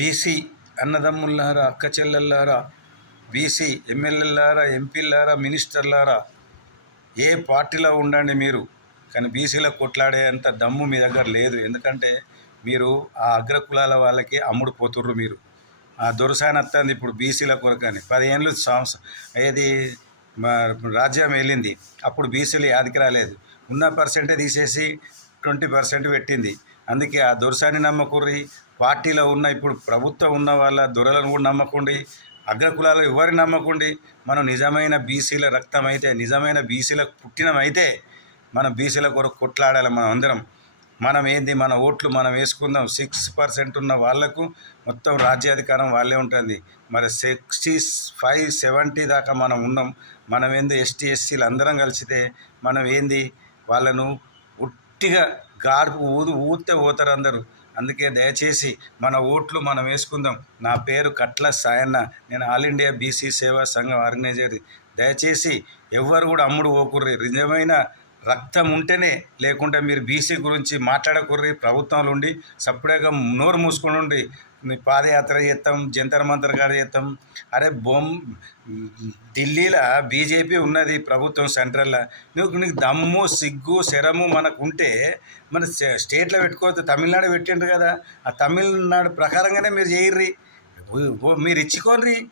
BC అన్నదమ్ములారా అక్క చెల్లెళ్ళారా BC ఎమ్మెల్యేలారా ఎంపీలారా మినిస్టర్లారా ఏ పార్టీలో ఉండండి మీరు. కానీ బీసీలో కొట్లాడే అంత దమ్ము మీ దగ్గర లేదు. ఎందుకంటే మీరు ఆ అగ్రకులాల వాళ్ళకి అమ్ముడు పోతుర్రు మీరు. ఆ దొరసాని వస్తుంది ఇప్పుడు బీసీల కొరకని. పదిహేనులు సంవత్స ఏది మా రాజ్యం వెళ్ళింది అప్పుడు బీసీలు యాదికి రాలేదు. ఉన్న పర్సెంటే తీసేసి ట్వంటీ పర్సెంట్ పెట్టింది. అందుకే ఆ దొరసాని నమ్మకుర్రి పార్టీలో ఉన్న ఇప్పుడు ప్రభుత్వం ఉన్న వాళ్ళ దొరలను కూడా నమ్మకండి అగ్రకులాలు ఎవరిని నమ్మకండి? మనం నిజమైన బీసీల రక్తం అయితే నిజమైన బీసీలకు పుట్టినమైతే మనం బీసీల కొరకు కొట్లాడాలి మనం అందరం. మనం ఏంది? మన ఓట్లు మనం వేసుకుందాం. సిక్స్ పర్సెంట్ ఉన్న వాళ్ళకు మొత్తం రాజ్యాధికారం వాళ్ళే ఉంటుంది. మరి సిక్స్టీ ఫైవ్ సెవెంటీ దాకా మనం ఉన్నాం. మనం ఏంది? ఎస్టీ ఎస్సీలు అందరం కలిసితే మనం ఏంది? వాళ్ళను ఉట్టిగా గాడుపు ఊదు ఊతే పోతారు అందరూ. అందుకే దయచేసి మన ఓట్లు మనం వేసుకుందాం. నా పేరు కట్ల సాయన్న. నేను ఆల్ ఇండియా బీసీ సేవా సంఘం ఆర్గనైజర్ దయచేసి ఎవ్వరు కూడా అమ్ముడు పోకుర్రి. నిజమైన రక్తం ఉంటేనే లేకుంటే మీరు బీసీ గురించి మాట్లాడకుర్రి. ప్రభుత్వంలో ఉండి సపరేట్గా నోరు మూసుకుని ఉండి పాదయాత్ర చేస్తాం జంతర్ మంతర్ గారు చేస్తాం. అరే బొమ్ ఢిల్లీలో బీజేపీ ఉన్నది ప్రభుత్వం సెంట్రల్లో. నువ్వు నీకు దమ్ము సిగ్గు శరము మనకు ఉంటే మన స్టే- స్టేట్లో పెట్టుకోవద్దు తమిళనాడు పెట్టిండ్రు కదా. ఆ తమిళనాడు ప్రకారంగానే మీరు చేయర్రి. మీరు ఇచ్చుకోర్రి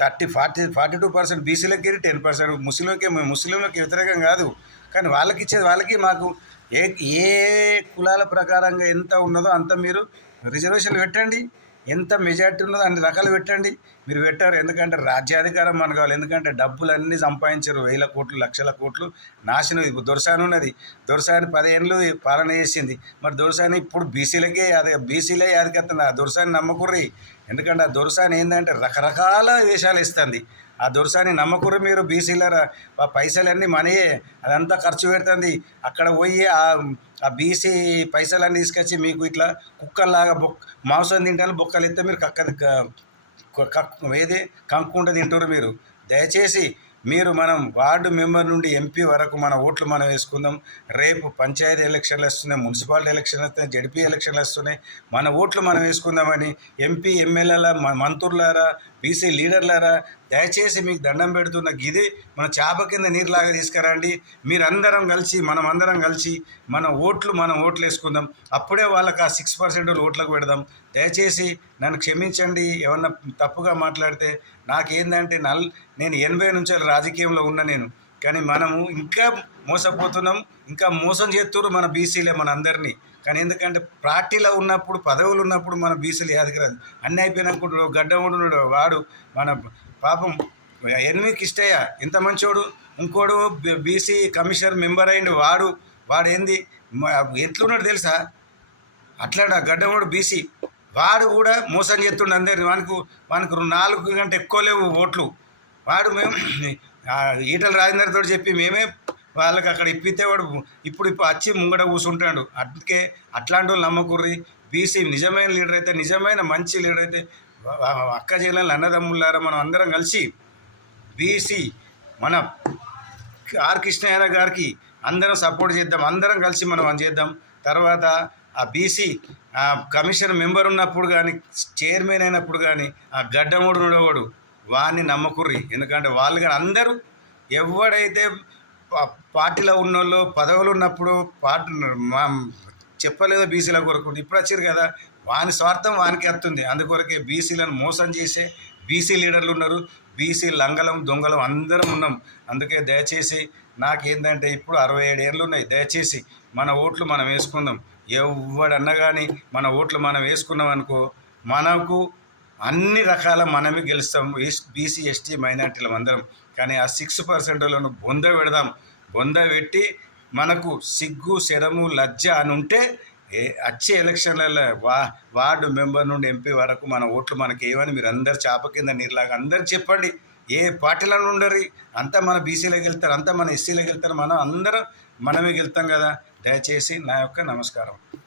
thirty forty forty two percent బీసీలకి టెన్ పర్సెంట్ ముస్లింలకి ముస్లింలకి వ్యతిరేకం కాదు. కానీ వాళ్ళకి ఇచ్చేది వాళ్ళకి మాకు. ఏ ఏ కులాల ప్రకారంగా ఎంత ఉన్నదో అంత మీరు రిజర్వేషన్లు పెట్టండి. ఎంత మెజార్టీ ఉన్నదో అన్ని రకాలు పెట్టండి. మీరు పెట్టారు. ఎందుకంటే రాజ్యాధికారం మనకు కావాలి. ఎందుకంటే డబ్బులు అన్నీ సంపాదించారు. వేల కోట్లు లక్షల కోట్లు. నాశనం ఇప్పుడు దొరసాని ఉన్నది. దొరసాని పదిహేనులు పాలన చేసింది. మరి దొరసాని ఇప్పుడు బీసీలకే అదే బీసీలే యాదికెత్తుంది ఆ దొరసాని నమ్మకుర్రి. ఎందుకంటే ఆ దొరసాని ఏంటంటే రకరకాల వేషాలు ఇస్తుంది ఆ దొరసాని నమ్మకూరు మీరు బీసీల ఆ పైసలన్నీ మనయే. అదంతా ఖర్చు పెడుతుంది. అక్కడ పోయి ఆ ఆ బీసీ పైసలన్నీ తీసుకొచ్చి మీకు ఇట్లా కుక్కల్లాగా బొక్ మాంసం తింటాను బొక్కలు ఎత్తే మీరు కక్క ఏది? కంకుంట తింటారు మీరు. దయచేసి మీరు మనం వార్డు మెంబర్ నుండి ఎంపీ వరకు మన ఓట్లు మనం వేసుకుందాం. రేపు పంచాయతీ ఎలక్షన్లు వస్తున్నాయి మున్సిపాలిటీ ఎలక్షన్లు వస్తున్నాయి జడ్పీ ఎలక్షన్లు వస్తున్నాయి. మన ఓట్లు మనం వేసుకుందామని ఎంపీ ఎమ్మెల్యేల మంత్రులారా బీసీ లీడర్లారా దయచేసి మీకు దండం పెడుతున్న గిది మన చేప కింద నీరులాగా తీసుకురండి. మీరందరం కలిసి మనం అందరం కలిసి మన ఓట్లు మనం ఓట్లు వేసుకుందాం అప్పుడే వాళ్ళకి ఆ సిక్స్ పర్సెంట్ ఓట్లకు పెడదాం. దయచేసి నన్ను క్షమించండి. ఏమన్నా తప్పుగా మాట్లాడితే నాకేందంటే నల్ నేను ఎనభై నుంచి రాజకీయంలో ఉన్న నేను. కానీ మనము ఇంకా మోసపోతున్నాం ఇంకా మోసం చేస్తున్నారు మన బీసీలే మన అందరినీ కానీ ఎందుకంటే పార్టీలో ఉన్నప్పుడు పదవులు ఉన్నప్పుడు మన బీసీలు ఎదగరాదు అన్నీ అయిపోయినప్పుడు గడ్డ ఉండు వాడు మన పాపం ఎనిమిదికి ఇష్టయ్య ఇంత మంచోడు? ఇంకోడు బీసీ కమిషనర్ మెంబర్ అయిండు వాడు వాడు ఏంది ఎట్లున్నాడు తెలుసా? అట్లాంటి ఆ గడ్డవాడు బీసీ. వాడు కూడా మోసం చేస్తుండే అందరిని. వానికి వానికి నాలుగు గంట ఎక్కువ లేవు ఓట్లు. వాడు మేము ఈటల రాజేందర్తో చెప్పి మేమే వాళ్ళకి అక్కడ ఇప్పితే వాడు ఇప్పుడు ఇప్పుడు వచ్చి ముంగడ కూర్చుంటాడు అందుకే అట్లాంటి వాళ్ళు నమ్మకుర్రి. బీసీ నిజమైన లీడర్ అయితే నిజమైన మంచి లీడర్ అయితే అక్క చెల్లెలు అన్నదమ్ములారా మనం అందరం కలిసి బీసీ మన ఆర్ కృష్ణయ్య గారికి అందరం సపోర్ట్ చేద్దాం. అందరం కలిసి మనం అని చేద్దాం. తర్వాత ఆ బీసీ ఆ కమిషన్ మెంబర్ ఉన్నప్పుడు కానీ చైర్మన్ అయినప్పుడు కానీ ఆ గడ్డమూడు ఉండేవాడు వారిని నమ్మకుర్రి. ఎందుకంటే వాళ్ళు కానీ అందరూ ఎవడైతే పార్టీలో ఉన్నోళ్ళు పదవులు ఉన్నప్పుడు పార్టీ మా చెప్పలేదో బీసీల కొరకు. ఇప్పుడు వచ్చారు కదా వాని స్వార్థం వానికి వస్తుంది. అందుకొరకే బీసీలను మోసం చేసే బీసీ లీడర్లు ఉన్నారు. బీసీ లంగలం దొంగలం అందరం ఉన్నాం. అందుకే దయచేసి నాకేంటంటే ఇప్పుడు అరవై ఏడు ఏళ్ళు ఉన్నాయి. దయచేసి మన ఓట్లు మనం వేసుకుందాం. ఎవడన్నా కానీ మన ఓట్లు మనం వేసుకున్నాం అనుకో మనకు అన్ని రకాల మనమే గెలుస్తాం. ఎస్ బీసీ ఎస్టీ మైనార్టీలం అందరం. కానీ ఆ సిక్స్ పర్సెంట్లను బొంద పెడదాం. బొంద పెట్టి మనకు సిగ్గు శరము లజ్జ అని ఉంటే ఏ వచ్చే ఎలక్షన్లలో వా వార్డు మెంబర్ నుండి ఎంపీ వరకు మన ఓట్లు మనకి ఏమని మీరు అందరు చేప కింద నీరులాగా అందరు చెప్పండి. ఏ పార్టీలో ఉండరు. అంతా మన బీసీలోకి వెళ్తారు అంతా మన ఎస్సీలోకి వెళ్తారు మనం అందరం మనమే గెలుతాం కదా. దయచేసి నా యొక్క నమస్కారం.